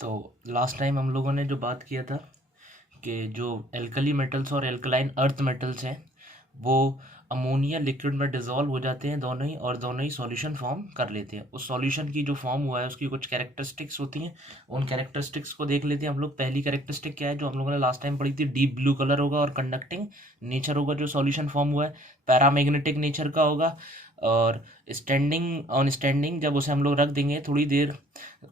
तो last time हम लोगों ने जो बात किया था कि जो एल्कली मेटल्स और एल्कलाइन अर्थ मेटल्स हैं वो अमोनिया लिक्विड में डिज़ोल्व हो जाते हैं दोनों ही, और दोनों ही सॉल्यूशन फॉर्म कर लेते हैं। उस सॉल्यूशन की जो फॉर्म हुआ है उसकी कुछ कैरेक्टरिस्टिक्स होती हैं, उन कैरेक्टरिस्टिक्स को देख लेते हैं हम लोग। पहली कैरेक्टरिस्टिक क्या है जो हम लोगों ने लास्ट टाइम पढ़ी थी, डीप ब्लू कलर होगा और कंडक्टिंग नेचर होगा जो सॉल्यूशन फॉर्म हुआ है, पैरामैग्नेटिक नेचर का होगा। और स्टैंडिंग ऑन स्टैंडिंग जब उसे हम लोग रख देंगे थोड़ी देर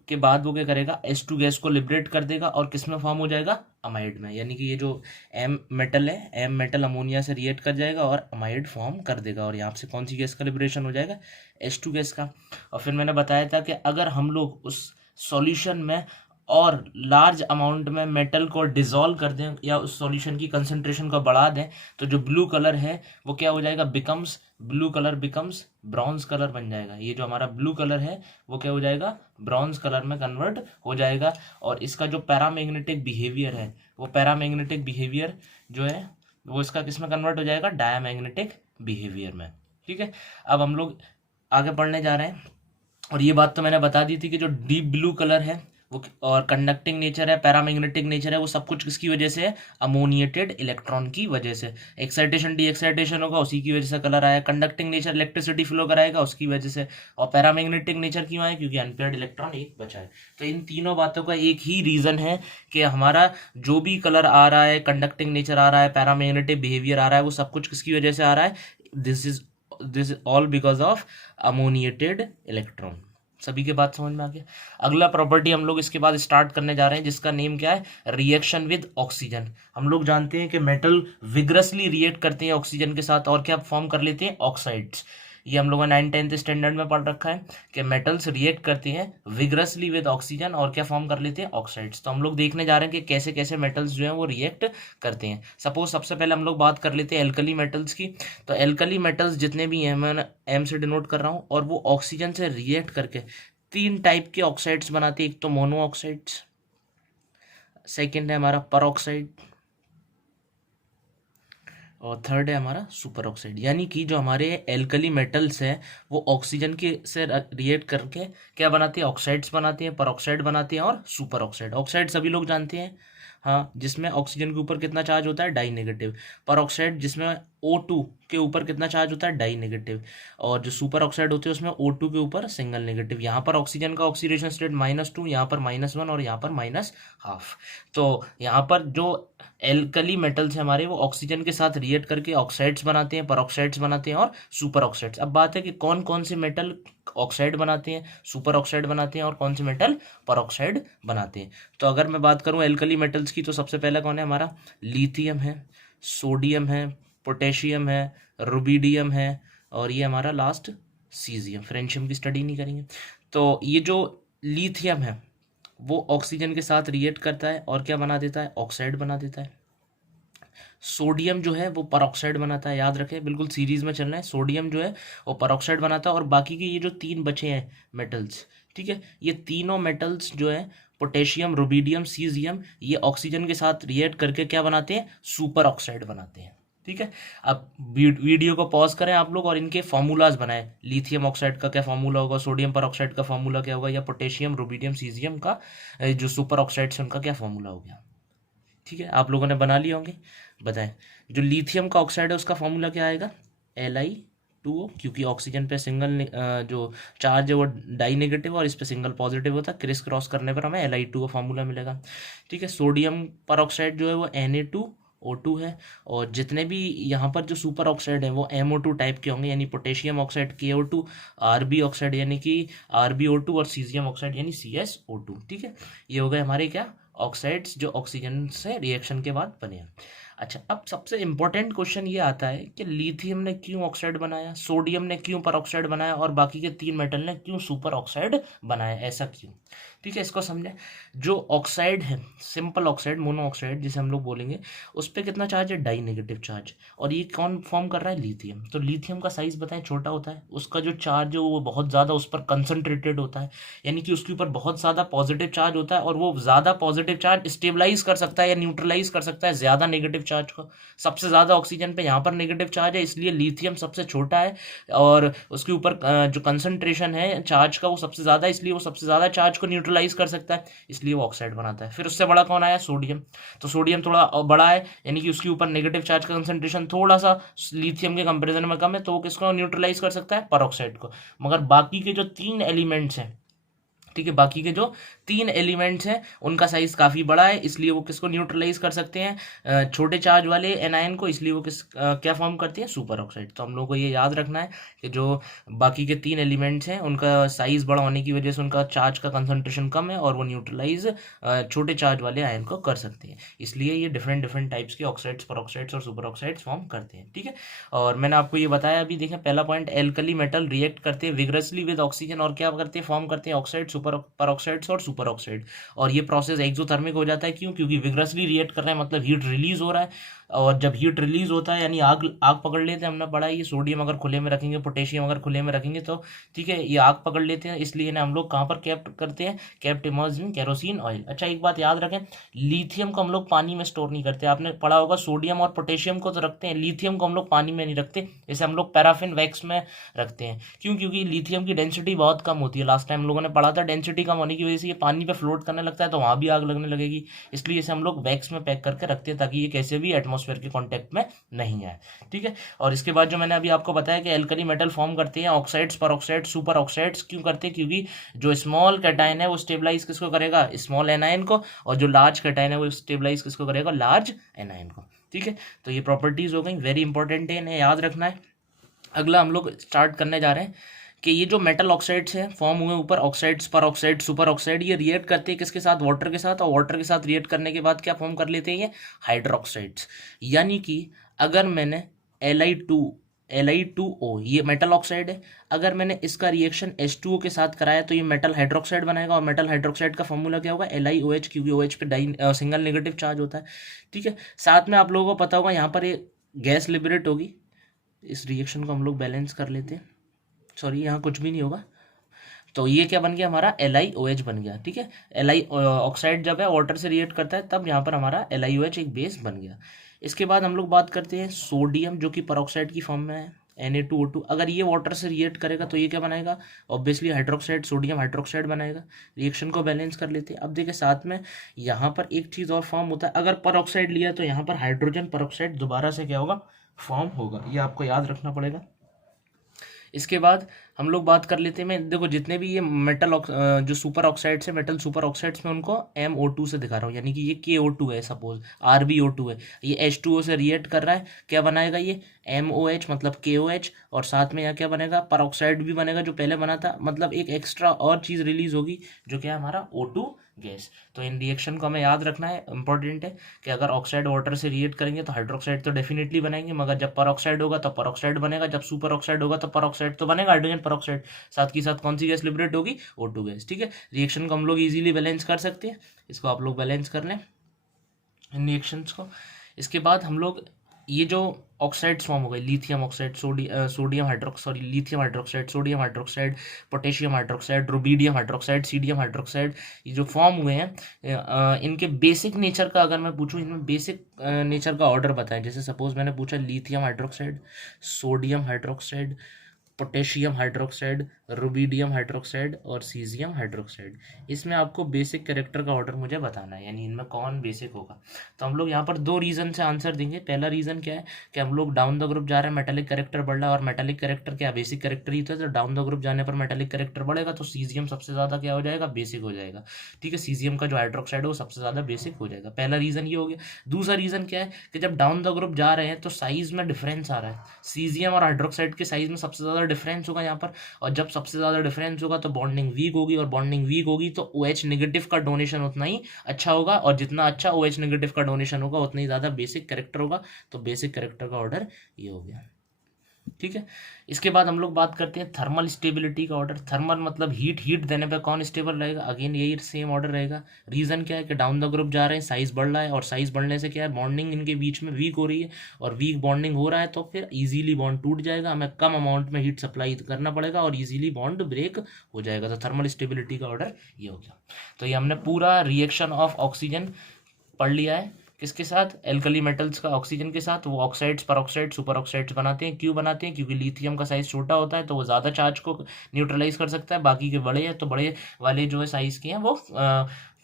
के बाद वो क्या करेगा, H2 गैस को लिबरेट कर देगा और किस में फॉर्म हो जाएगा, अमाइड में। यानी कि ये जो एम मेटल है, एम मेटल अमोनिया से रिएक्ट कर जाएगा और अमाइड फॉर्म कर देगा, और यहाँ से कौन सी गैस का लिबरेशन हो जाएगा, H2 गैस का। और फिर मैंने बताया था कि अगर हम लोग उस सॉल्यूशन में और लार्ज अमाउंट में मेटल को डिसॉल्व कर दें या उस सॉल्यूशन की कंसंट्रेशन को बढ़ा दें तो जो ब्लू कलर है वो क्या हो जाएगा, becomes blue colour becomes bronze colour बन जाएगा। ये जो हमारा ब्लू कलर है वो क्या हो जाएगा, ब्रॉन्ज कलर में कन्वर्ट हो जाएगा। और इसका जो पैरामैग्नेटिक बिहेवियर है वो पैरामैग्नेटिक बिहेवियर जो है वो इसका किस में कन्वर्ट हो जाएगा, डायामैग्नेटिक बिहेवियर में। ठीक है, अब हम लोग आगे पढ़ने जा रहे हैं। और ये बात तो मैंने बता दी थी कि जो डीप ब्लू कलर है वो और कंडक्टिंग नेचर है, पैरामैग्नेटिक नेचर है, वो सब कुछ किसकी वजह से है, अमोनिएटेड इलेक्ट्रॉन की वजह से। एक्साइटेशन डी एक्साइटेशन होगा उसी की वजह से कलर आया। कंडक्टिंग नेचर इलेक्ट्रिसिटी फ्लो कराएगा उसकी वजह से। और पैरामैग्नेटिक नेचर क्यों आया, क्योंकि अनपेयर्ड इलेक्ट्रॉन एक बचा है। तो इन तीनों बातों का एक ही रीजन है कि हमारा जो भी कलर आ रहा है, कंडक्टिंग नेचर आ रहा है, पैरामैग्नेटिक बिहेवियर आ रहा है, वो सब कुछ किसकी वजह से आ रहा है, this is all because of ammoniated electron. सभी के बात समझ में आ गया। अगला प्रॉपर्टी हम लोग इसके बाद स्टार्ट करने जा रहे हैं जिसका नेम क्या है, रिएक्शन विद ऑक्सीजन। हम लोग जानते हैं कि मेटल विग्रसली रिएक्ट करते हैं ऑक्सीजन के साथ और क्या फॉर्म कर लेते हैं, ऑक्साइड्स। ये हम लोगों ने 9th-10th स्टैंडर्ड में पढ़ रखा है कि मेटल्स रिएक्ट करते हैं विग्रसली विद ऑक्सीजन और क्या फॉर्म कर लेते हैं, ऑक्साइड्स। तो हम लोग देखने जा रहे हैं कि कैसे कैसे मेटल्स जो हैं वो रिएक्ट करते हैं। सपोज सबसे पहले हम लोग बात कर लेते हैं एल्कली मेटल्स की। तो एल्कली मेटल्स जितने भी हैं, मैं एम से डिनोट कर रहा हूँ, और वो ऑक्सीजन से रिएक्ट करके 3 टाइप के ऑक्साइड्स बनाते हैं। एक तो मोनो ऑक्साइड्स, सेकेंड है हमारा पर ऑक्साइड, और थर्ड है हमारा सुपर ऑक्साइड। यानी कि जो हमारे एल्कली मेटल्स हैं वो ऑक्सीजन के से रिएक्ट करके क्या बनाते हैं, ऑक्साइड्स बनाते हैं, पर ऑक्साइड बनाते हैं और सुपर ऑक्साइड। ऑक्साइड सभी लोग जानते हैं, हाँ, जिसमें ऑक्सीजन के ऊपर कितना चार्ज होता है, डाई नेगेटिव। पर ऑक्साइड जिसमें O2 के ऊपर कितना चार्ज होता है, डाई नेगेटिव। और जो सुपर ऑक्साइड होते हैं उसमें O2 के ऊपर सिंगल नेगेटिव। यहाँ पर ऑक्सीजन का ऑक्सीडेशन स्टेट -2, यहाँ पर -1 और यहाँ पर -12। तो यहाँ पर जो एल्कली मेटल्स हैं हमारे वो ऑक्सीजन के साथ रिएक्ट करके ऑक्साइड्स बनाते हैं, पर ऑक्साइड्स बनाते हैं और सुपर ऑक्साइड्स। अब बात है कि कौन कौन से मेटल ऑक्साइड बनाते हैं, सुपर ऑक्साइड बनाते हैं, और कौन से मेटल पर ऑक्साइड बनाते हैं। तो अगर मैं बात करूं एल्कली मेटल्स की तो सबसे पहला कौन है हमारा, लिथियम है, सोडियम है, पोटेशियम है, रुबिडियम है, और ये हमारा लास्ट सीजियम। फ्रेंशियम की स्टडी नहीं करेंगे। तो ये जो लिथियम है वो ऑक्सीजन के साथ रिएक्ट करता है और क्या बना देता है, ऑक्साइड बना देता है। सोडियम जो है वो परऑक्साइड बनाता है, याद रखें, बिल्कुल सीरीज में चलना है। सोडियम जो है वो परऑक्साइड बनाता है, और बाकी के ये जो 3 बचे हैं मेटल्स, ठीक है, ये तीनों मेटल्स जो है पोटेशियम, रुबिडियम, सीजियम, ये ऑक्सीजन के साथ रिएक्ट करके क्या बनाते हैं, सुपर ऑक्साइड बनाते हैं। ठीक है, अब वीडियो को पॉज करें आप लोग और इनके फॉर्मूलाज बनाएं। लिथियम ऑक्साइड का क्या फॉर्मूला होगा, सोडियम पर ऑक्साइड का फॉर्मूला क्या होगा, या पोटेशियम, रुबिडियम, सीजियम का जो सुपर ऑक्साइड है उनका क्या फॉर्मूला हो गया। ठीक है, आप लोगों ने बना लिए होंगे, बताएं। जो लिथियम का ऑक्साइड है उसका फॉर्मूला क्या आएगा, Li2O, क्योंकि ऑक्सीजन पे सिंगल जो चार्ज है वो डाई नेगेटिव और इस पे सिंगल पॉजिटिव होता है, क्रिस क्रॉस करने पर हमें Li2O फॉर्मूला मिलेगा। ठीक है, सोडियम पर ऑक्साइड जो है वो Na2O2 है, और जितने भी यहाँ पर जो सुपर ऑक्साइड है वो MO2 टाइप के होंगे, यानी potassium oxide KO2, Rb oxide यानी कि RbO2, और सीजियम ऑक्साइड यानी CsO2। ठीक है, ये हो गए हमारे क्या, ऑक्साइड्स जो ऑक्सीजन से रिएक्शन के बाद बने हैं। अच्छा, अब सबसे इंपॉर्टेंट क्वेश्चन ये आता है कि लिथियम ने क्यों ऑक्साइड बनाया, सोडियम ने क्यों पर ऑक्साइड बनाया, और बाकी के 3 मेटल ने क्यों सुपर ऑक्साइड बनाया, ऐसा क्यों। ठीक है, इसको समझें। जो ऑक्साइड है, सिंपल ऑक्साइड, मोनो ऑक्साइड जिसे हम लोग बोलेंगे, उस पर कितना चार्ज है, डाई नेगेटिव चार्ज, और ये कौन फॉर्म कर रहा है, लिथियम। तो लिथियम का साइज बताएं, छोटा होता है, उसका जो चार्ज है वो बहुत ज़्यादा उस पर कंसनट्रेटेड होता है, यानी कि उसके ऊपर बहुत ज़्यादा पॉजिटिव चार्ज होता है, और वो ज़्यादा पॉजिटिव चार्ज स्टेबलाइज कर सकता है या न्यूट्रलाइज कर सकता है ज़्यादा नेगेटिव चार्ज को। सबसे ज़्यादा ऑक्सीजन पे यहाँ पर नेगेटिव चार्ज है, इसलिए लिथियम सबसे छोटा है, और उसके ऊपर जो कंसंट्रेशन है चार्ज का वो सबसे ज़्यादा, इसलिए वो सबसे ज़्यादा चार्ज को न्यूट्रलाइज न्यूट्रलाइज कर सकता है, इसलिए वो ऑक्साइड बनाता है। फिर उससे बड़ा कौन आया, सोडियम। तो सोडियम थोड़ा बड़ा है, यानी कि उसके ऊपर नेगेटिव चार्ज का कंसंट्रेशन थोड़ा सा लिथियम के कंपेरिजन में कम है, तो वो किसको न्यूट्रलाइज कर सकता है, परऑक्साइड को। मगर बाकी के जो 3 एलिमेंट्स हैं, ठीक है, बाकी के जो 3 एलिमेंट्स हैं उनका साइज काफ़ी बड़ा है, इसलिए वो किसको न्यूट्रलाइज कर सकते हैं, छोटे चार्ज वाले एनायन को, इसलिए वो क्या फॉर्म करती है, सुपर ऑक्साइड। तो हम लोग को ये याद रखना है कि जो बाकी के 3 एलिमेंट्स हैं उनका साइज बड़ा होने की वजह से उनका चार्ज का कंसंट्रेशन कम है और वो न्यूट्रलाइज छोटे चार्ज वाले आयन को कर सकते हैं, इसलिए ये डिफरेंट डिफरेंट टाइप्स के ऑक्साइड्स, परऑक्साइड्स और सुपर ऑक्साइड्स फॉर्म करते हैं। ठीक है, और मैंने आपको ये बताया अभी, देखें पहला पॉइंट, एल्कली मेटल रिएक्ट करते हैं विग्रसली विद ऑक्सीजन और क्या करते हैं, फॉर्म करते हैं ऑक्साइड, सुपर परऑक्साइड्स और सुपर ऑक्साइड। और ये प्रोसेस एक्सोथर्मिक हो जाता है, क्यों, क्योंकि विग्रसली रिएक्ट कर रहे हैं मतलब हीट रिलीज हो रहा है, और जब हीट रिलीज होता है यानी आग आग पकड़ लेते हैं। हमने पढ़ा ये सोडियम अगर खुले में रखेंगे, पोटेशियम अगर खुले में रखेंगे तो ठीक है ये आग पकड़ लेते हैं, इसलिए ना हम लोग कहाँ पर कैप्ट करते हैं, कैप्ट इमर्ज्ड इन केरोसिन ऑयल। अच्छा एक बात याद रखें, लिथियम को हम लोग पानी में स्टोर नहीं करते, आपने पढ़ा होगा सोडियम और पोटेशियम को तो रखते हैं, लिथियम को हम लोग पानी में नहीं रखते, जैसे हम लोग पैराफिन वैक्स में रखते हैं। क्यों, क्योंकि लिथियम की डेंसिटी बहुत कम होती है, लास्ट टाइम हम लोगों ने पढ़ा था, डेंसिटी कम होने की वजह से ये पानी पे फ्लोट करने लगता है तो वहाँ भी आग लगने लगेगी, इसलिए इसे हम लोग वैक्स में पैक करके रखते हैं ताकि ये कैसे भी एटमॉस्फेयर के कॉन्टेक्ट में नहीं आए। ठीक है, और इसके बाद जो मैंने अभी आपको बताया कि एल्कली मेटल फॉर्म करते हैं ऑक्साइड्स, परऑक्साइड्स, सुपर ऑक्साइड्स। क्यों करते हैं, क्योंकि जो स्मॉल कैटायन है वो स्टेबलाइज किसको करेगा, स्मॉल एनायन को, और जो लार्ज कैटायन है वो स्टेबलाइज किसको करेगा, लार्ज एनायन को। ठीक है, तो ये प्रॉपर्टीज हो गई, वेरी इंपॉर्टेंट है, इन्हें याद रखना है। अगला हम लोग स्टार्ट करने जा रहे हैं कि ये जो मेटल ऑक्साइड्स हैं फॉर्म हुए ऊपर, ऑक्साइड्स, पर ऑक्साइड, सुपर ऑक्साइड, ये रिएक्ट करते हैं किसके साथ, वाटर के साथ, और वाटर के साथ रिएक्ट करने के बाद क्या फॉर्म कर लेते हैं, ये हाइड्रोक्साइड्स। यानी कि अगर मैंने Li2O ये मेटल ऑक्साइड है, अगर मैंने इसका रिएक्शन H2O के साथ कराया तो ये मेटल हाइड्रोक्साइड बनाएगा, और मेटल हाइड्रोक्साइड का फॉर्मूला क्या होगा, LiOH, क्योंकि OH पे सिंगल नेगेटिव चार्ज होता है। ठीक है, साथ में आप लोगों को पता होगा यहाँ पर ये गैस लिबरेट होगी, इस रिएक्शन को हम लोग बैलेंस कर लेते हैं, सॉरी यहाँ कुछ भी नहीं होगा, तो ये क्या बन गया हमारा, LiOH बन गया। ठीक है, Li ऑक्साइड जब है वाटर से रिएक्ट करता है तब यहाँ पर हमारा LiOH एक बेस बन गया। इसके बाद हम लोग बात करते हैं सोडियम, जो कि परऑक्साइड की फॉर्म में है, Na2O2। अगर ये वाटर से रिएक्ट करेगा तो ये क्या बनाएगा, ऑब्वियसली हाइड्रोक्साइड, सोडियम हाइड्रोक्साइड बनाएगा। रिएक्शन को बैलेंस कर लेते हैं। अब देखिए साथ में यहाँ पर एक चीज़ और फॉर्म होता है, अगर परऑक्साइड लिया तो यहाँ पर हाइड्रोजन परऑक्साइड दोबारा से क्या होगा, फॉर्म होगा, ये आपको याद रखना पड़ेगा। इसके बाद हम लोग बात कर लेते हैं, मैं देखो जितने भी ये मेटल जो सुपर ऑक्साइड्स है, मेटल सुपर ऑक्साइड्स में उनको MO2 से दिखा रहा हूँ, यानी कि ये KO2 है, सपोज RbO2 है, ये H2O से रिएक्ट कर रहा है, क्या बनाएगा ये MOH मतलब KOH, और साथ में यहाँ क्या बनेगा, परऑक्साइड भी बनेगा जो पहले बना था, मतलब एक एक्स्ट्रा और चीज़ रिलीज होगी जो क्या है हमारा O2 गैस। तो इन रिएक्शन को हमें याद रखना है, इंपॉर्टेंट है कि अगर ऑक्साइड वाटर से रिएक्ट करेंगे तो हाइड्रोक्साइड तो डेफिनेटली बनेंगे, मगर जब परऑक्साइड होगा तो परऑक्साइड बनेगा, जब सुपर ऑक्साइड होगा तो परऑक्साइड तो बनेगा, हाइड्रोजन परऑक्साइड, साथ की साथ कौन सी गैस लिबरेट होगी, O2 गैस। ठीक है, रिएक्शन को हम लोग इजीली बैलेंस कर सकते हैं, इसको आप लोग बैलेंस कर लें इन रिएक्शंस को। इसके बाद हम लोग ये जो ऑक्साइड्स फॉर्म हो गए, lithium oxide, sodium hydroxide, lithium hydroxide, sodium hydroxide, potassium hydroxide, rubidium hydroxide, सीडियम हाइड्रोक्साइड, ये जो फॉर्म हुए हैं इनके बेसिक नेचर का अगर मैं पूछूं, इनमें बेसिक नेचर का ऑर्डर बताएं। जैसे सपोज मैंने पूछा lithium hydroxide, sodium hydroxide, potassium hydroxide, rubidium hydroxide और सीजियम हाइड्रोक्साइड, इसमें आपको बेसिक कैरेक्टर का ऑर्डर मुझे बताना है, यानी इनमें कौन बेसिक होगा। तो हम लोग यहाँ पर 2 रीज़न से आंसर देंगे। पहला रीज़न क्या है कि हम लोग डाउन द ग्रुप जा रहे हैं, मेटालिक कैरेक्टर बढ़ रहा है, और मेटालिक कैरेक्टर क्या बेसिक कैरेक्टर ही तो डाउन द ग्रुप जाने पर मेटालिक कैरेक्टर बढ़ेगा, तो सीजियम सबसे ज़्यादा क्या हो जाएगा, बेसिक हो जाएगा। ठीक है, सीजियम का जो हाइड्रोक्साइड है वो सबसे ज़्यादा बेसिक हो जाएगा। पहला रीज़न ये हो गया। दूसरा रीज़न क्या है कि जब डाउन द ग्रुप जा रहे हैं तो साइज़ में डिफरेंस आ रहा है, सीजियम और हाइड्रोक्साइड के साइज़ में सबसे ज़्यादा डिफरेंस होगा यहाँ पर, और जब सबसे ज़्यादा डिफरेंस होगा तो बॉन्डिंग वीक होगी, और बॉन्डिंग वीक होगी तो OH नेगेटिव का डोनेशन उतना ही अच्छा होगा, और जितना अच्छा OH नेगेटिव का डोनेशन होगा उतना ही ज़्यादा बेसिक कैरेक्टर होगा। तो बेसिक कैरेक्टर का ऑर्डर ये हो गया। ठीक है, इसके बाद हम लोग बात करते हैं थर्मल स्टेबिलिटी का ऑर्डर। थर्मल मतलब हीट देने पे कौन स्टेबल रहेगा, अगेन यही सेम ऑर्डर रहेगा। रीज़न क्या है कि डाउन द ग्रुप जा रहे हैं, साइज बढ़ रहा है, और साइज बढ़ने से क्या है, बॉन्डिंग इनके बीच में वीक हो रही है, और वीक बॉन्डिंग हो रहा है तो फिर इजीली बॉन्ड टूट जाएगा, हमें कम अमाउंट में हीट सप्लाई करना पड़ेगा और इजीली बॉन्ड ब्रेक हो जाएगा। तो थर्मल स्टेबिलिटी का ऑर्डर ये हो गया। तो ये हमने पूरा रिएक्शन ऑफ ऑक्सीजन पढ़ लिया है। किसके साथ, एल्कली मेटल्स का ऑक्सीजन के साथ, वो ऑक्साइड्स परऑक्साइड सुपर ऑक्साइड्स बनाते हैं। क्यों बनाते हैं, क्योंकि लिथियम का साइज छोटा होता है तो वो ज़्यादा चार्ज को न्यूट्रलाइज कर सकता है, बाकी के बड़े हैं तो बड़े वाले जो है साइज के हैं वो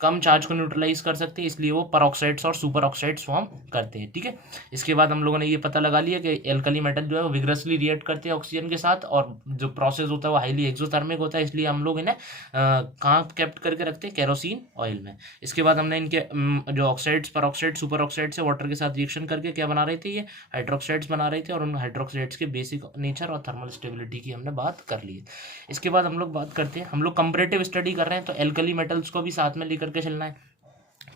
कम चार्ज को न्यूट्रलाइज कर सकते हैं, इसलिए वो परऑक्साइड्स और सुपर ऑक्साइड्स फॉर्म करते हैं। ठीक है, इसके बाद हम लोगों ने ये पता लगा लिया कि एल्कली मेटल जो है वो विग्रसली रिएक्ट करते हैं ऑक्सीजन के साथ, और जो प्रोसेस होता है वो हाईली एक्सोथर्मिक होता है, इसलिए हम लोग इन्हें कहाँ केप्ट करके रखते हैं, केरोसिन ऑयल में। इसके बाद हमने इनके जो ऑक्साइड्स परऑक्साइड सुपर ऑक्साइड से वाटर के साथ रिएक्शन करके क्या बना रहे थे, ये हाइड्रोक्साइड्स बना रहे थे, और उन हाइड्रोक्साइड्स के बेसिक नेचर और थर्मल स्टेबिलिटी की हमने बात कर ली है। इसके बाद हम लोग बात करते हैं, हम लोग कंपैरेटिव स्टडी कर रहे हैं तो एल्कली मेटल्स को भी साथ में लेकर के चलना है।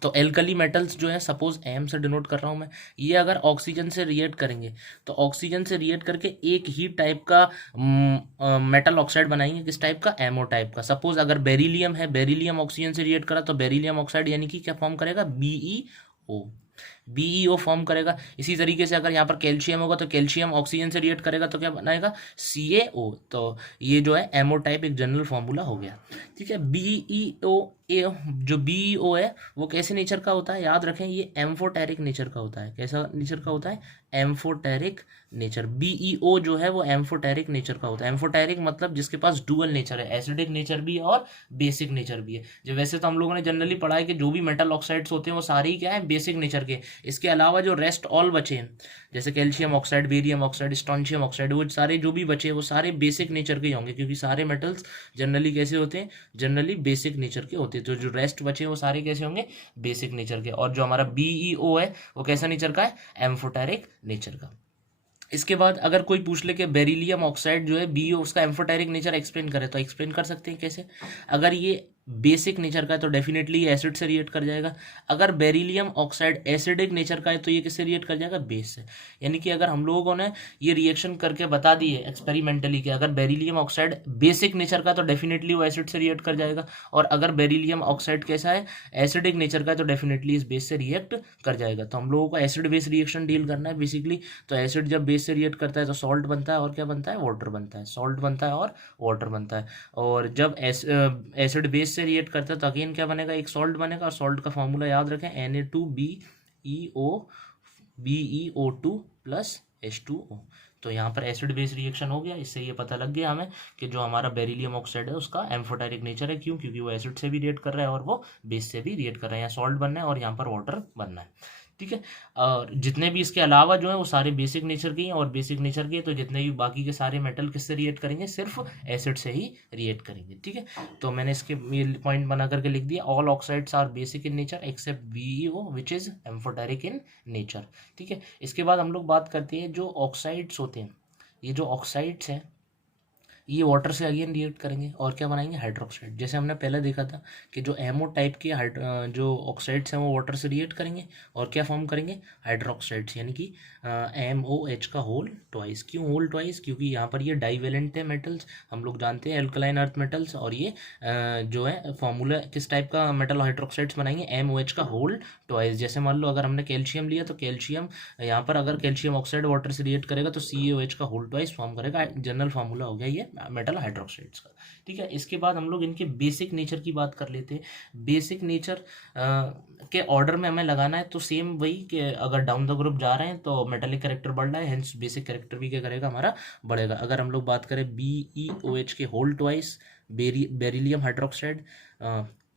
तो एल्कली मेटल्स जो है, सपोज एम से डिनोट कर रहा हूँ मैं, ये अगर ऑक्सीजन से रिएक्ट करेंगे तो ऑक्सीजन से रिएक्ट करके एक ही टाइप का मेटल ऑक्साइड बनाएंगे, किस टाइप का, एमओ टाइप का। सपोज अगर बेरिलियम है, बेरिलियम ऑक्सीजन से रिएक्ट करा तो बेरिलियम ऑक्साइड यानी कि क्या फॉर्म करेगा, बीईओ, बीईओ फॉर्म करेगा। इसी तरीके से अगर यहाँ पर कैल्शियम होगा तो कैल्शियम ऑक्सीजन से रिएक्ट करेगा तो क्या बनाएगा, सीएओ। तो ये जो है एमओ टाइप एक जनरल फॉर्मूला हो गया। ठीक है, बीईओ जो बीईओ है वो कैसे नेचर का होता है, याद रखें, ये एम्फोटेरिक नेचर का होता है। कैसा नेचर का होता है, एम्फोटेरिक नेचर। बीईओ जो है वो एम्फोटेरिक नेचर का होता है। एम्फोटेरिक मतलब जिसके पास डुअल नेचर है, एसिडिक नेचर भी है और बेसिक नेचर भी है। जो वैसे तो हम लोगों ने जनरली पढ़ा है कि जो भी मेटल ऑक्साइड्स होते हैं वो सारे ही क्या है, बेसिक नेचर के। इसके अलावा जो रेस्ट ऑल बचे हैं, जैसे calcium oxide, barium oxide, strontium oxide, वो सारे जो भी बचे वो सारे बेसिक नेचर के ही होंगे, क्योंकि सारे मेटल्स जनरली कैसे होते हैं, जनरली बेसिक नेचर के होते हैं। तो जो रेस्ट बचे वो सारे कैसे होंगे, बेसिक नेचर के। और जो हमारा बीईओ है वो कैसा नेचर का है, एम्फोटेरिक नेचर का। इसके बाद अगर कोई पूछ ले कि बेरिलियम ऑक्साइड जो है बीईओ, उसका एम्फोटेरिक नेचर एक्सप्लेन करे, तो एक्सप्लेन कर सकते हैं कैसे। अगर ये बेसिक नेचर का है तो डेफिनेटली ये एसिड से रिएक्ट कर जाएगा। अगर बेरिलियम ऑक्साइड एसिडिक नेचर का है तो ये किससे रिएक्ट कर जाएगा, बेस से। यानी कि अगर हम लोगों ने ये रिएक्शन करके बता दी है एक्सपेरिमेंटली कि अगर बेरिलियम ऑक्साइड बेसिक नेचर का तो डेफिनेटली वो एसिड से रिएक्ट कर जाएगा, और अगर बेरिलियम ऑक्साइड कैसा है, एसिडिक नेचर का है, तो डेफिनेटली इस बेस से रिएक्ट कर जाएगा। तो हम लोगों को एसिड बेस रिएक्शन डील करना है बेसिकली। तो एसिड जब बेस से रिएक्ट करता है तो सॉल्ट बनता है, और क्या बनता है, वाटर बनता है। सॉल्ट बनता है और वाटर बनता है। और जब एसिड बेस से रिएक्ट करता है तो अगेन क्या बनेगा, एक सॉल्ट बनेगा, और सॉल्ट का फॉर्मूला याद रखें, NA2BeO प्लस H2O। तो यहाँ पर एसिड बेस रिएक्शन हो गया। इससे ये पता लग गया हमें कि जो हमारा बेरिलियम ऑक्साइड है उसका एम्फोटेरिक नेचर है। क्यों, क्योंकि वो एसिड से भी रिएक्ट कर रहा है और वो बेस से भी रिएक्ट कर रहा है। यहाँ सॉल्ट बनना है और यहाँ पर वाटर बनना है। ठीक है, और जितने भी इसके अलावा जो है वो सारे बेसिक नेचर के हैं, और बेसिक नेचर के तो जितने भी बाकी के सारे मेटल किससे रिएक्ट करेंगे, सिर्फ एसिड से ही रिएक्ट करेंगे। ठीक है, तो मैंने इसके ये पॉइंट बना करके लिख दिया, all oxides are basic in nature except BeO which is amphoteric in nature. ठीक है, इसके बाद हम लोग बात करते हैं जो ऑक्साइड्स होते हैं, ये जो ऑक्साइड्स हैं ये वाटर से अगेन रिएक्ट करेंगे और क्या बनाएंगे, हाइड्रोक्साइड। जैसे हमने पहले देखा था कि जो एमओ टाइप के जो ऑक्साइड्स हैं वो वाटर से रिएक्ट करेंगे और क्या फॉर्म करेंगे, हाइड्रोक्साइड्स, यानी कि MOH का होल ट्वाइस। क्यों होल ट्वाइस, क्योंकि यहाँ पर ये डाइवेलेंट है मेटल्स, हम लोग जानते हैं एल्कलाइन अर्थ मेटल्स, और ये जो है फॉर्मूला किस टाइप का मेटल हाइड्रोक्साइड्स बनाएंगे, MOH का होल ट्वाइस। जैसे मान लो अगर हमने कैल्शियम लिया तो कैल्शियम यहाँ पर अगर कैल्शियम ऑक्साइड वाटर से रिएक्ट करेगा तो CaOH का होल ट्वाइस फॉर्म करेगा। जनरल फार्मूला हो गया ये मेटल हाइड्रोक्साइड्स का। ठीक है, इसके बाद हम लोग इनके बेसिक नेचर की बात कर लेते हैं। बेसिक नेचर के ऑर्डर में हमें लगाना है, तो सेम वही कि अगर डाउन द ग्रुप जा रहे हैं तो मेटेलिक कैरेक्टर बढ़ रहा है, हेंस बेसिक कैरेक्टर भी क्या करेगा, हमारा बढ़ेगा। अगर हम लोग बात करें BeOH के whole twice, beryllium hydroxide,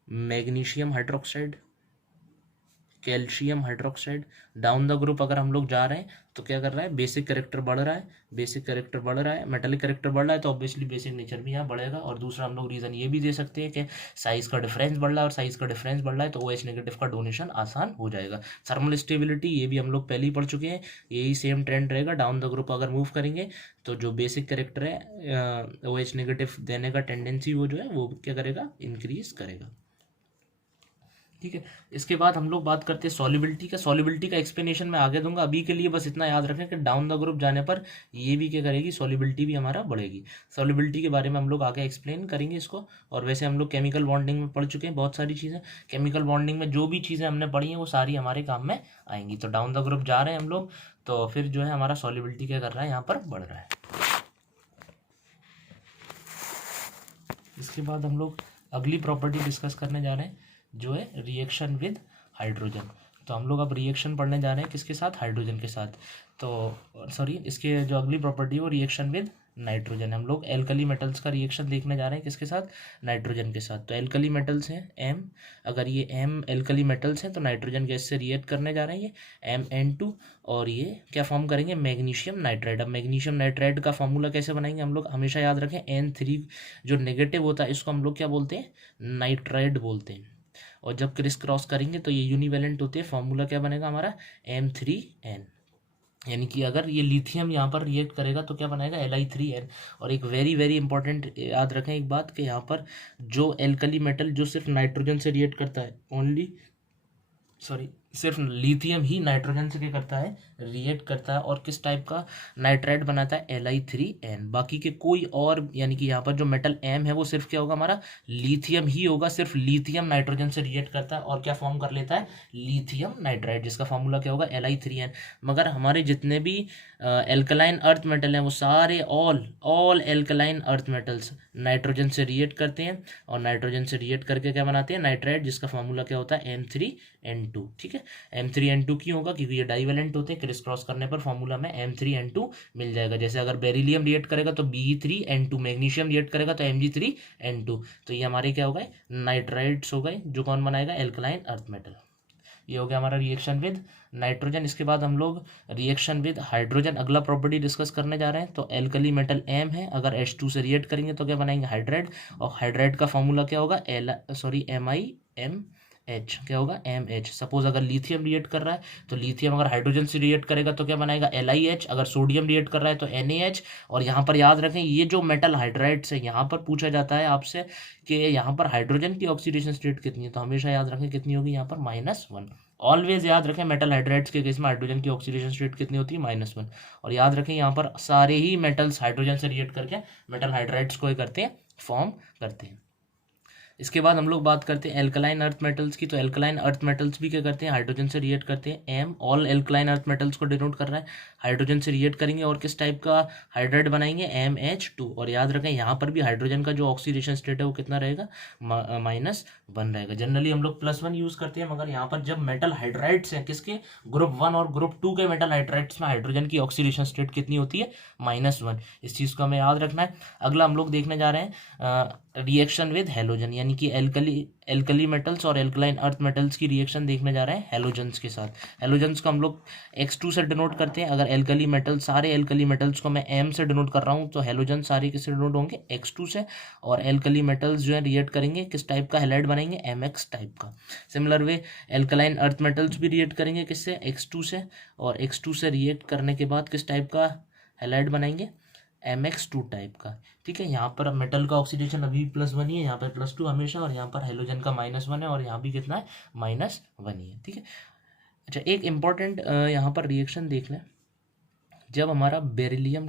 magnesium hydroxide, calcium hydroxide, down the group अगर हम लोग जा रहे हैं तो क्या कर रहा है, बेसिक कैरेक्टर बढ़ रहा है, बेसिक कैरेक्टर बढ़ रहा है, मेटालिक कैरेक्टर बढ़ रहा है, तो ऑब्वियसली बेसिक नेचर भी यहाँ बढ़ेगा। और दूसरा हम लोग रीज़न ये भी दे सकते हैं कि साइज़ का डिफरेंस बढ़ रहा है, और साइज़ का डिफरेंस बढ़ रहा है तो OH नेगेटिव का डोनेशन आसान हो जाएगा। थर्मल स्टेबिलिटी ये भी हम लोग पहले ही पढ़ चुके हैं, यही सेम ट्रेंड रहेगा। डाउन द ग्रुप अगर मूव करेंगे तो जो बेसिक कैरेक्टर है OH नेगेटिव देने का टेंडेंसी वो जो है वो क्या करेगा, इंक्रीज करेगा। ठीक है, इसके बाद हम लोग बात करते हैं सॉल्युबिलिटी का। सॉल्युबिलिटी का एक्सप्लेनेशन मैं आगे दूंगा, अभी के लिए बस इतना याद रखें कि डाउन द ग्रुप जाने पर ये भी क्या करेगी, सॉल्युबिलिटी भी हमारा बढ़ेगी। सॉल्युबिलिटी के बारे में हम लोग आगे एक्सप्लेन करेंगे इसको। और वैसे हम लोग केमिकल बॉन्डिंग में पढ़ चुके हैं बहुत सारी चीज़ें। केमिकल बॉन्डिंग में जो भी चीज़ें हमने पढ़ी हैं वो सारी हमारे काम में आएंगी। तो डाउन द ग्रुप जा रहे हैं हम लोग तो फिर जो है हमारा सॉल्युबिलिटी क्या कर रहा है, यहाँ पर बढ़ रहा है। इसके बाद हम लोग अगली प्रॉपर्टी डिस्कस करने जा रहे हैं जो है रिएक्शन विद हाइड्रोजन। तो हम लोग अब रिएक्शन पढ़ने जा रहे हैं किसके साथ, हाइड्रोजन के साथ। तो सॉरी, इसके जो अगली प्रॉपर्टी है वो रिएक्शन विद नाइट्रोजन। हम लोग एल्कली मेटल्स का रिएक्शन देखने जा रहे हैं किसके साथ, नाइट्रोजन के साथ। तो एल्कली मेटल्स हैं एम, अगर ये एम एल्कली मेटल्स हैं तो नाइट्रोजन गैस से रिएक्ट करने जा रहे हैं ये MN2, और ये क्या फॉर्म करेंगे, मैग्नीशियम नाइट्राइड। अब मैग्नीशियम नाइट्राइड का फॉर्मूला कैसे बनाएंगे हम लोग, हमेशा याद रखें N3 जो नेगेटिव होता है इसको हम लोग क्या बोलते हैं, नाइट्राइड बोलते हैं। और जब क्रिस क्रॉस करेंगे तो ये यूनिवेलेंट होते हैं, फॉर्मूला क्या बनेगा हमारा M3N। यानी कि अगर ये लिथियम यहाँ पर रिएक्ट करेगा तो क्या बनाएगा Li3N। और एक वेरी वेरी इंपॉर्टेंट याद रखें एक बात कि यहाँ पर जो एल्कली मेटल जो सिर्फ नाइट्रोजन से रिएक्ट करता है, ओनली सॉरी सिर्फ लिथियम ही नाइट्रोजन से क्या करता है, रिएक्ट करता है, और किस टाइप का नाइट्राइड बनाता है, Li3N। बाकी के कोई और, यानी कि यहाँ पर जो मेटल M है वो सिर्फ क्या होगा हमारा, लिथियम ही होगा। सिर्फ लिथियम नाइट्रोजन से रिएक्ट करता है और क्या फॉर्म कर लेता है, लिथियम नाइट्राइड, जिसका फॉर्मूला क्या होगा, Li3N। मगर हमारे जितने भी एल्कलाइन अर्थ मेटल हैं वो सारे all alkaline earth metals nitrogen से रिएक्ट करते हैं, और नाइट्रोजन से रिएक्ट करके क्या बनाते हैं, नाइट्राइड, जिसका फॉर्मूला क्या होता है, M3N2। ठीक है, M3N2 क्यों होगा, क्योंकि ये डाइवेलेंट होते हैं, क्रिस क्रॉस करने पर फॉर्मूला में M3N2 मिल जाएगा। जैसे अगर बेरिलियम रिएक्ट करेगा तो Be3N2, मैग्नीशियम रिएक्ट करेगा तो Mg3N2। तो ये हमारे क्या हो गए, नाइट्राइड्स हो गए, जो कौन बनाएगा, एल्कलाइन अर्थ मेटल। ये हो गया हमारा रिएक्शन विद नाइट्रोजन। इसके बाद हम लोग रिएक्शन विद हाइड्रोजन, अगला प्रॉपर्टी डिस्कस करने जा रहे हैं। तो एल्कली मेटल M है, अगर H2 से रिएक्ट करेंगे तो क्या बनाएंगे, हाइड्राइड, और हाइड्राइड का फॉर्मूला क्या होगा, MiMH, क्या होगा, MH। सपोज अगर लिथियम रिएक्ट कर रहा है तो लिथियम अगर हाइड्रोजन से रिएक्ट करेगा तो क्या बनाएगा, LiH, अगर सोडियम रिएक्ट कर रहा है तो NaH। और यहाँ पर याद रखें ये जो मेटल हाइड्राइड्स है, यहाँ पर पूछा जाता है आपसे कि यहाँ पर हाइड्रोजन की ऑक्सीडेशन स्टेट कितनी है, तो हमेशा याद रखें कितनी होगी, यहाँ पर -1। ऑलवेज याद रखें मेटल हाइड्राइड्स के केस में हाइड्रोजन की ऑक्सीडेशन स्टेट कितनी होती है, -1। और याद रखें यहाँ पर सारे ही मेटल्स हाइड्रोजन से रिएक्ट करके मेटल हाइड्राइड्स को करते हैं, फॉर्म करते हैं। इसके बाद हम लोग बात करते हैं एल्कलाइन अर्थ मेटल्स की। तो एल्कलाइन अर्थ मेटल्स भी क्या करते हैं, हाइड्रोजन से रिएक्ट करते हैं। M all alkaline earth metals को डिनोट कर रहा है, हाइड्रोजन से रिएक्ट करेंगे और किस टाइप का हाइड्राइड बनाएंगे, MH2। और याद रखें यहाँ पर भी हाइड्रोजन का जो ऑक्सीडेशन स्टेट है वो कितना रहेगा, -1 रहेगा। जनरली हम लोग +1 यूज़ करते हैं, मगर यहाँ पर जब मेटल हाइड्राइड्स हैं किसके, ग्रुप 1 और ग्रुप 2 के मेटल हाइड्राइड्स में हाइड्रोजन की ऑक्सीडेशन स्टेट कितनी होती है, -1। इस चीज़ को हमें याद रखना है। अगला हम लोग देखने जा रहे हैं रिएक्शन विद हेलोजन, यानी कि एल्कली मेटल्स और एल्कलाइन अर्थ मेटल्स की रिएक्शन देखने जा रहे हैं हेलोजन्स के साथ। हेलोजन्स को हम लोग X2 से डिनोट करते हैं। अगर एल्कली मेटल, सारे एल्कली मेटल्स को मैं M से डिनोट कर रहा हूँ तो हेलोजन सारे किससे डिनोट होंगे, X2 से। और एल्कली मेटल्स जो है रिएक्ट करेंगे किस टाइप का हैलाइड बनाएंगे, MX टाइप का। Similar way alkaline earth metals भी रिएक्ट करेंगे किससे, X2 से, और X2 से रिएक्ट करने के बाद किस टाइप का हैलाइड बनाएंगे, MX2 टाइप का। ठीक है, यहाँ पर मेटल का ऑक्सीडेशन अभी +1 ही है, यहाँ पर +2 हमेशा, और यहाँ पर हेलोजन का -1 है, और यहाँ भी कितना है, -1 ही है। ठीक है, अच्छा एक इम्पॉर्टेंट यहाँ पर रिएक्शन देख लें। जब हमारा बेरिलियम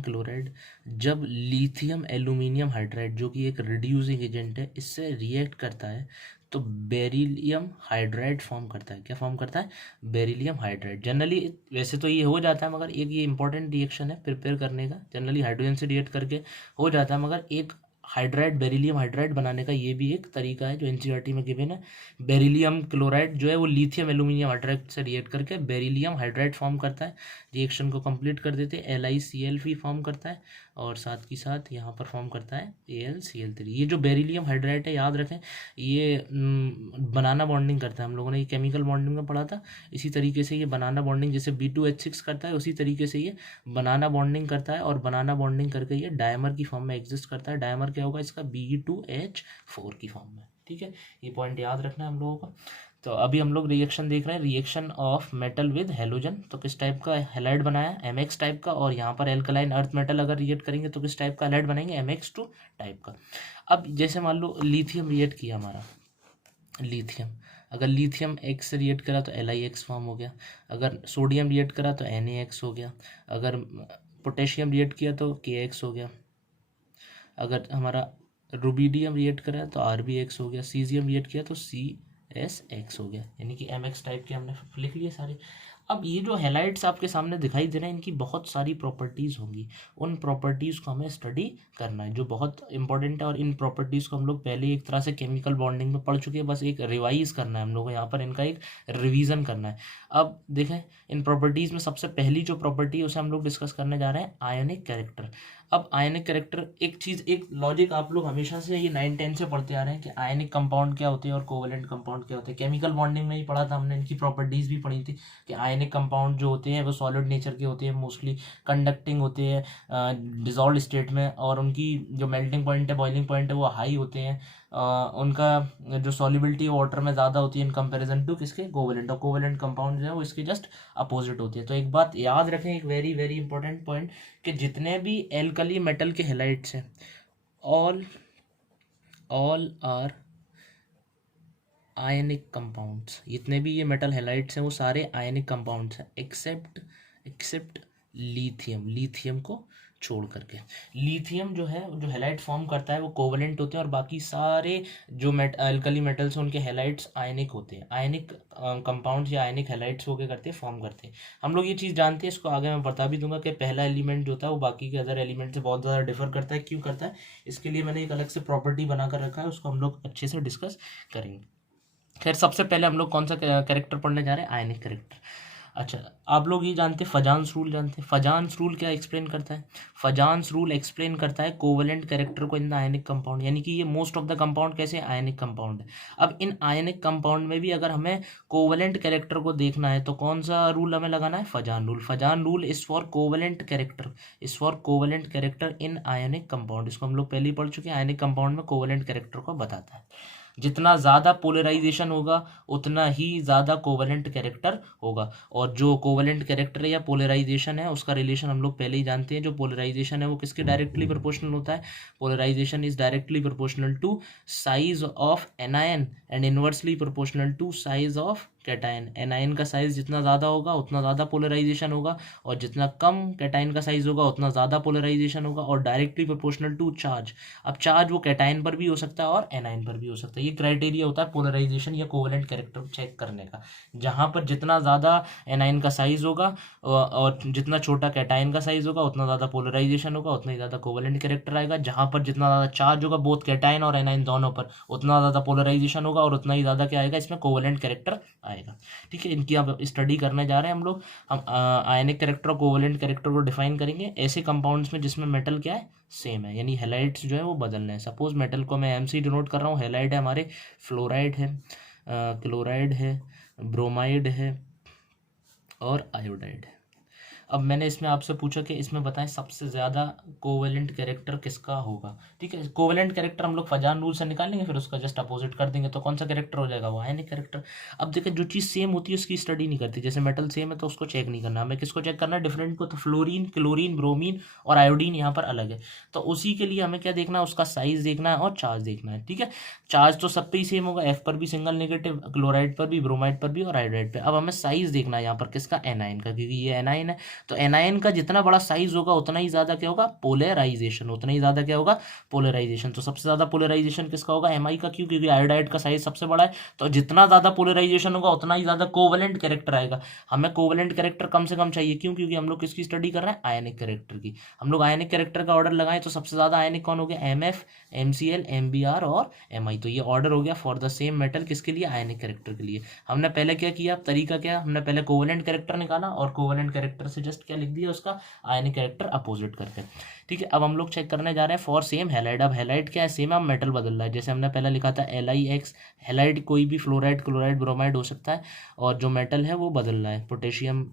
क्लोराइड जब लिथियम एल्यूमिनियम हाइड्राइड, जो कि एक रिड्यूसिंग एजेंट है, इससे रिएक्ट करता है तो बेरिलियम हाइड्राइड फॉर्म करता है। क्या फॉर्म करता है, बेरिलियम हाइड्राइड। जनरली वैसे तो ये हो जाता है, मगर एक ये इंपॉर्टेंट रिएक्शन है प्रिपेयर करने का। जनरली हाइड्रोजन से रिएक्ट करके हो जाता है, मगर एक हाइड्राइड, बेरिलियम हाइड्राइड बनाने का ये भी एक तरीका है जो NCERT में गिवन है। बेरिलियम क्लोराइड जो है वो लिथियम एल्यूमिनियम हाइड्राइड से रिएक्ट करके बेरिलियम हाइड्राइड फॉर्म करता है। रिएक्शन को कंप्लीट कर देते हैं, LiCl भी फॉर्म करता है, और साथ ही साथ यहाँ पर फॉर्म करता है AlCl3। ये जो बेरिलियम हाइड्राइड है, याद रखें ये बनाना बॉन्डिंग करता है। हम लोगों ने ये केमिकल बॉन्डिंग में पढ़ा था। इसी तरीके से ये बनाना बॉन्डिंग जैसे B2H6 करता है, उसी तरीके से ये बनाना बॉन्डिंग करता है, और बनाना बॉन्डिंग करके ये डायमर की फॉर्म में एग्जिस्ट करता है। डायमर क्या होगा इसका, B2H4 की फॉर्म में। ठीक है, ये पॉइंट याद रखना है हम लोगों को। तो अभी हम लोग रिएक्शन देख रहे हैं, reaction of metal with halogen. तो किस टाइप का हैलाइड बनाया, MX टाइप का। और यहाँ पर एल्कलाइन अर्थ मेटल अगर रिएक्ट करेंगे तो किस टाइप का हैलाइड बनाएंगे, MX2 टाइप का। अब जैसे मान लो लिथियम रिएक्ट किया हमारा, लिथियम अगर लिथियम X से रिएक्ट करा तो LiX फॉर्म हो गया, अगर सोडियम रिएक्ट करा तो NaX हो गया, अगर पोटेशियम रिएक्ट किया तो KX हो गया, अगर हमारा रुबीडियम रिएक्ट करा तो RbX हो गया, सीजियम रिएक्ट किया तो CSX हो गया। यानी कि MX टाइप के हमने लिख लिए सारे। अब ये जो हैलाइड्स आपके सामने दिखाई दे रहे हैं, इनकी बहुत सारी प्रॉपर्टीज़ होंगी, उन प्रॉपर्टीज़ को हमें स्टडी करना है जो बहुत इंपॉर्टेंट है। और इन प्रॉपर्टीज़ को हम लोग पहले एक तरह से केमिकल बॉन्डिंग में पढ़ चुके हैं, बस एक रिवाइज करना है हम लोग को, यहाँ पर इनका एक रिवीजन करना है। अब देखें, इन प्रॉपर्टीज़ में सबसे पहली जो प्रॉपर्टी है उसे हम लोग डिस्कस करने जा रहे हैं, आयनिक कैरेक्टर। अब आयनिक कैरेक्टर, एक चीज़, एक लॉजिक आप लोग हमेशा से ये 9-10 से पढ़ते आ रहे हैं कि आयनिक कंपाउंड क्या होते हैं और कोवेलेंट कंपाउंड क्या होते हैं। केमिकल बॉन्डिंग में ही पढ़ा था हमने, इनकी प्रॉपर्टीज़ भी पढ़ी थी कि आयनिक कंपाउंड जो होते हैं वो सॉलिड नेचर के होते हैं, मोस्टली कंडक्टिंग होते हैं डिजॉल्व स्टेट में, और उनकी जो मेल्टिंग पॉइंट है, बॉइलिंग पॉइंट है, वो हाई होते हैं। उनका जो सॉलिबिलिटी वाटर में ज़्यादा होती है इन कंपैरिजन टू किसके, कोवेलेंट। और कोवेलेंट कंपाउंड जो है वो इसके जस्ट अपोजिट होती है। तो एक बात याद रखें, एक वेरी वेरी इंपॉर्टेंट पॉइंट, कि जितने भी एल्कली मेटल के हैलाइड्स हैं, ऑल आर आयनिक कंपाउंड्स। जितने भी ये मेटल हैलाइड्स हैं वो सारे आयनिक कंपाउंड्स हैं, एक्सेप्ट लिथियम को छोड़ करके। लिथियम जो है, जो हैलाइड फॉर्म करता है, वो कोवेलेंट होते हैं, और बाकी सारे जो अल्कली मेटल्स हैं उनके हैलाइड्स आयनिक होते हैं। आयनिक कंपाउंड्स या आयनिक हैलाइड्स हो के करते हैं, फॉर्म करते हैं। हम लोग ये चीज़ जानते हैं, इसको आगे मैं बता भी दूंगा कि पहला एलिमेंट जो होता है वो बाकी के अदर एलिमेंट से बहुत ज़्यादा डिफर करता है। क्यों करता है, इसके लिए मैंने एक अलग से प्रॉपर्टी बनाकर रखा है, उसको हम लोग अच्छे से डिस्कस करेंगे। खैर, सबसे पहले हम लोग कौन सा कैरेक्टर पढ़ने जा रहे हैं, आयनिक कैरेक्टर। अच्छा, आप लोग ये जानते हैं, फजान्स रूल जानते हैं। फजान्स रूल क्या एक्सप्लेन करता है, फजान्स रूल एक्सप्लेन करता है कोवेलेंट कैरेक्टर को इन द आयनिक कंपाउंड, यानी कि ये मोस्ट ऑफ द कंपाउंड कैसे आयनिक कंपाउंड है। अब इन आयनिक कंपाउंड में भी अगर हमें कोवेलेंट कैरेक्टर को देखना है तो कौन सा रूल हमें लगाना है, Fajans rule. Fajans rule is for covalent character in ionic compound. इसको हम लोग पहले ही पढ़ चुके हैं, आयनिक कंपाउंड में कोवेलेंट कैरेक्टर को बताता है। जितना ज़्यादा पोलराइजेशन होगा उतना ही ज़्यादा कोवेलेंट कैरेक्टर होगा। और जो कोवेलेंट कैरेक्टर या पोलराइजेशन है उसका रिलेशन हम लोग पहले ही जानते हैं। जो पोलराइजेशन है वो किसके डायरेक्टली प्रोपोर्शनल होता है, polarisation is directly proportional to size of anion and inversely proportional to size of cation. Anion का साइज जितना ज़्यादा होगा उतना ज़्यादा पोलराइजेशन होगा, और जितना कम कैटायन का साइज होगा उतना ज़्यादा पोलराइजेशन होगा, और डायरेक्टली प्रोपोर्शनल टू चार्ज। अब चार्ज वो कैटायन पर भी हो सकता है और एनायन पर भी हो सकता है। ये क्राइटेरिया होता है पोलराइजेशन या कोवेलेंट कैरेक्टर चेक करने का। जहाँ पर जितना ज़्यादा एनायन का साइज होगा और जितना छोटा कैटायन का साइज होगा उतना ज़्यादा पोलराइजेशन होगा, उतना ही ज़्यादा कोवेलेंट कैरेक्टर आएगा। जहाँ पर जितना ज़्यादा चार्ज होगा बोथ कैटायन और एनायन दोनों पर, उतना ज़्यादा पोलराइजेशन होगा और उतना ही ज़्यादा क्या आएगा, इसमें कोवेलेंट कैरेक्टर आएगा। ठीक है, इनकी आप स्टडी करने जा रहे हैं हम लोग। हम आयनिक कैरेक्टर और कोवेलेंट कैरेक्टर को डिफाइन करेंगे ऐसे कंपाउंड्स में जिसमें मेटल क्या है, सेम है, यानी हैलाइड्स जो है वो बदल रहे हैं। सपोज मेटल को मैं MC डिनोट कर रहा हूँ, हैलाइड है हमारे, फ्लोराइड है, क्लोराइड है, ब्रोमाइड है और आयोडाइड है। अब मैंने इसमें आपसे पूछा कि इसमें बताएं सबसे ज़्यादा कोवेलेंट कैरेक्टर किसका होगा। ठीक है, कोवेलेंट कैरेक्टर हम लोग फजान रूल से निकालेंगे, फिर उसका जस्ट अपोजिट कर देंगे, तो कौन सा कैरेक्टर हो जाएगा, वो आयनिक कैरेक्टर। अब देखिए, जो चीज़ सेम होती है उसकी स्टडी नहीं करती। जैसे मेटल सेम है तो उसको चेक नहीं करना, हमें किसको चेक करना है, डिफरेंट को। तो फ्लोरीन, क्लोरीन, ब्रोमीन और आयोडीन यहाँ पर अलग है, तो उसी के लिए हमें क्या देखना है, उसका साइज देखना है और चार्ज देखना है। ठीक है, चार्ज तो सब पे ही सेम होगा, F पर भी सिंगल नेगेटिव, क्लोराइड पर भी, ब्रोमाइड पर भी और आयोडाइड पर। अब हमें साइज देखना है यहाँ पर किसका, एनायन का, क्योंकि ये एनायन है। तो एनायन का जितना बड़ा साइज होगा उतना ही ज्यादा क्या होगा, पोलराइजेशन, उतना ही ज्यादा क्या होगा, पोलराइजेशन। तो सबसे ज्यादा पोलराइजेशन किसका होगा, Mi का। क्यों, क्योंकि आयोडाइड का साइज सबसे बड़ा है। तो जितना ज्यादा पोलराइजेशन होगा उतना ही ज्यादा कोवेलेंट कैरेक्टर आएगा। हमें कोवेलेंट कैरेक्टर कम से कम चाहिए, क्यों, क्योंकि हम लोग किसकी स्टडी कर रहे हैं, आयनिक कैरेक्टर की। हम लोग आयनिक कैरेक्टर का ऑर्डर लगाएं तो सबसे ज्यादा आयनिक कौन हो गया, MF, MCl, MBr और Mi। तो ये ऑर्डर हो गया फॉर द सेम मेटल, किसके लिए, आयनिक कैरेक्टर के लिए। हमने पहले क्या किया, तरीका क्या, हमने पहले कोवेलेंट कैरेक्टर निकाला और कोवेलेंट कैरेक्टर से जस्ट क्या लिख दिया, उसका आयनिक कैरेक्टर अपोजिट करके। ठीक है, अब हम लोग चेक करने जा रहे हैं फॉर सेम हैलाइड। अब हैलाइड क्या है, सेम, अब मेटल बदल रहा है। जैसे हमने पहले लिखा था LiX, हैलाइड कोई भी फ्लोराइड, क्लोराइड, ब्रोमाइड हो सकता है, और जो मेटल है वो बदल रहा है, पोटेशियम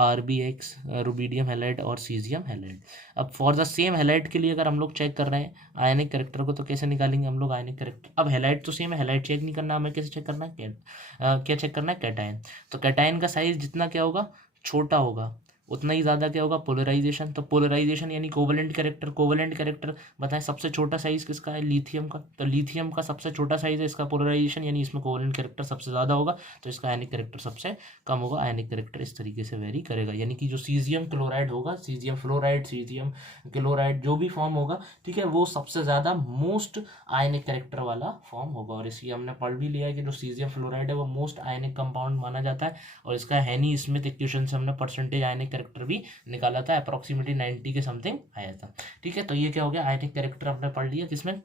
RbX, रुबीडियम हैलाइड और सीजियम हैलाइड। अब फॉर द सेम हैलाइड के लिए अगर हम लोग चेक कर रहे हैं आयनिक कैरेक्टर को, तो कैसे निकालेंगे हम लोग आयनिक कैरेक्टर। अब हैलाइड तो सेम है, हैलाइड चेक नहीं करना, हमें कैसे चेक करना है, क्या चेक करना है, कैटायन। तो कैटायन का साइज जितना क्या होगा, छोटा होगा, उतना ही ज़्यादा क्या होगा पोलराइजेशन। तो पोलराइजेशन यानी कोवेलेंट कैरेक्टर, कोवेलेंट कैरेक्टर बताएं सबसे छोटा साइज़ किसका है, लिथियम का। तो लिथियम का सबसे छोटा साइज़ है इसका पोलराइजेशन, यानी इसमें कोवेलेंट कैरेक्टर सबसे ज़्यादा होगा, तो इसका आयनिक कैरेक्टर सबसे कम होगा। आयनिक कैरेक्टर इस तरीके से वेरी करेगा, यानी कि जो सीजियम क्लोराइड होगा, सीजियम फ्लोराइड, सीजियम क्लोराइड जो भी फॉर्म होगा, ठीक है, वो सबसे ज़्यादा मोस्ट आयनिक कैरेक्टर वाला फॉर्म होगा। और इसकी हमने पढ़ भी लिया है कि जो सीजियम फ्लोराइड है वो मोस्ट आयनिक कंपाउंड माना जाता है, और इसका हेनी स्मिथ इक्वेशन से हमने परसेंटेज आयनिक कैरेक्टर भी निकाला था, अप्रॉक्सीमेटली 90 के समथिंग आया था। ठीक है, तो ये क्या हो गया, आयनिक कैरेक्टर हमने पढ़ लिया किसमें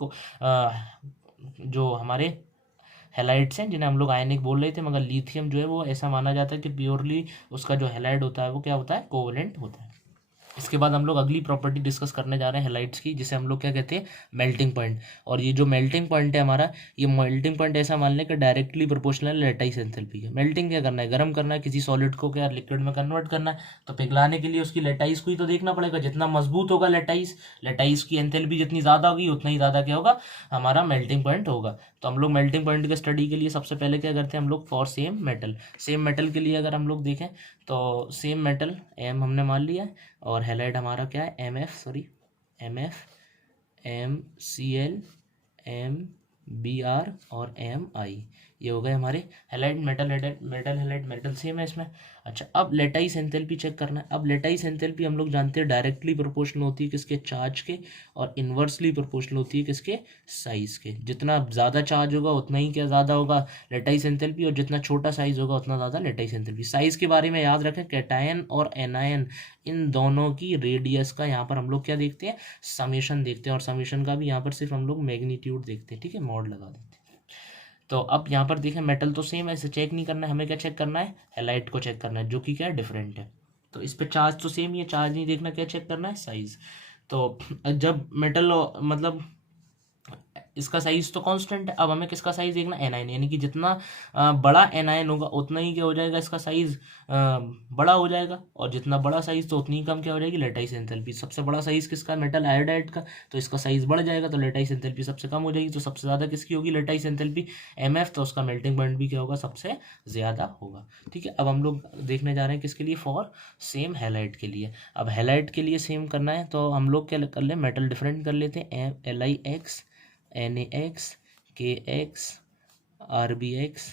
जो हमारे हेलाइड्स हैं जिन्हें हम लोग आयनिक बोल रहे थे, मगर लिथियम जो है वो ऐसा माना जाता है कि प्योरली उसका जो हेलाइड होता है वो क्या होता है, कोवेलेंट होता है। इसके बाद हम लोग अगली प्रॉपर्टी डिस्कस करने जा रहे हैं हेलाइड्स की, जिसे हम लोग क्या कहते हैं, मेल्टिंग पॉइंट। और ये जो मेल्टिंग पॉइंट है हमारा, ये मेल्टिंग पॉइंट ऐसा मान लें कि डायरेक्टली प्रोपोर्शनल लेटाइस एंथैल्पी है। मेल्टिंग क्या करना है, गर्म करना है किसी सॉलिड को, क्या लिक्विड में कन्वर्ट करना है, तो पिघलाने के लिए उसकी लेटाइस को ही तो देखना पड़ेगा। जितना मजबूत होगा लेटाइस की एंथैल्पी जितनी ज़्यादा होगी उतना ही ज़्यादा क्या होगा, हमारा मेल्टिंग पॉइंट होगा। तो हम लोग मेल्टिंग पॉइंट के स्टडी के लिए सबसे पहले क्या करते हैं हम लोग, फॉर सेम मेटल के लिए अगर हम लोग देखें तो सेम मेटल एम हमने मान लिया है, और हेलाइड हमारा क्या है, एम एफ, MCl, MBr और MI, ये हो गए हमारे हेलाइड। मेटल सेम है इसमें। अच्छा, अब लेटाइस एंथैल्पी चेक करना है। अब लेटाइस एंथैल्पी हम लोग जानते हैं डायरेक्टली प्रोपोर्शनल होती है किसके, चार्ज के, और इन्वर्सली प्रोपोर्शनल होती है किसके, साइज के। जितना ज़्यादा चार्ज होगा उतना ही क्या ज़्यादा होगा लेटाइस एंथैल्पी, और जितना छोटा साइज होगा उतना ज़्यादा लेटाइस एंथैल्पी। साइज के बारे में याद रखें, कैटायन और एनायन इन दोनों की रेडियस का यहाँ पर हम लोग क्या देखते हैं, समेशन देखते हैं, और समेशन का भी यहाँ पर सिर्फ हम लोग मैग्नीट्यूड देखते हैं, ठीक है, मॉड लगा देते हैं। तो अब यहाँ पर देखें मेटल तो सेम है, इसे चेक नहीं करना है, हमें क्या चेक करना है, हेलाइट को चेक करना है, जो कि क्या है, डिफरेंट है। तो इस पे चार्ज तो सेम ही है, चार्ज नहीं देखना, क्या चेक करना है, साइज। तो जब मेटल मतलब इसका साइज तो कांस्टेंट है, अब हमें किसका साइज देखना, एनायन, यानी कि जितना बड़ा एनायन होगा उतना ही क्या हो जाएगा, इसका साइज बड़ा हो जाएगा, और जितना बड़ा साइज तो उतनी कम क्या हो जाएगी, लेटाइस एंथैल्पी। सबसे बड़ा साइज किसका, मेटल आयोडाइड का, तो इसका साइज बढ़ जाएगा, तो लेटाइस एंथैल्पी सबसे कम हो जाएगी। तो सबसे ज़्यादा किसकी होगी लेटाइस एंथैल्पी, MF, तो उसका मेल्टिंग पॉइंट भी क्या होगा, सबसे ज़्यादा होगा। ठीक है, अब हम लोग देखने जा रहे हैं किसके लिए, फॉर सेम हैलाइड के लिए। अब हैलाइड के लिए सेम करना है तो हम लोग क्या कर लें, मेटल डिफरेंट कर लेते हैं, LiX, NaX, KX, RbX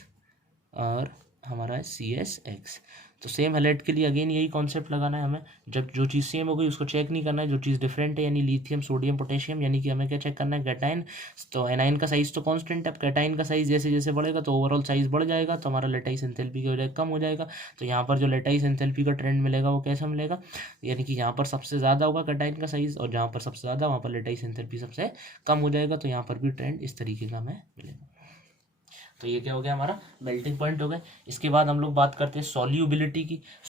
और हमारा है CSX। तो सेम हैलाइड के लिए अगेन यही कॉन्सेप्ट लगाना है हमें, जब जो चीज़ सेम हो गई उसको चेक नहीं करना है, जो चीज़ डिफरेंट है यानी लिथियम, सोडियम, पोटेशियम, यानी कि हमें क्या चेक करना है, कैटाइन। तो एनाइन का साइज तो कांस्टेंट है, अब कैटाइन का साइज जैसे जैसे बढ़ेगा तो ओवरऑल साइज बढ़ जाएगा, तो हमारा लेटाइस एंथैल्पी की वजह कम हो जाएगा। तो यहाँ पर जो लेटाइस एंथैल्पी का ट्रेंड मिलेगा वो कैसा मिलेगा, यानी कि यहाँ पर सबसे ज़्यादा होगा कैटाइन का साइज, और जहाँ पर सबसे ज़्यादा वहाँ पर लेटाइस एंथैल्पी सबसे कम हो जाएगा। तो यहाँ पर भी ट्रेंड इस तरीके का हमें मिलेगा। तो ये क्या हो गया, हमारा मेल्टिंग पॉइंट हो गया। इसके बाद हम लोग बात करते हैं सॉल्यूबिलिटी की।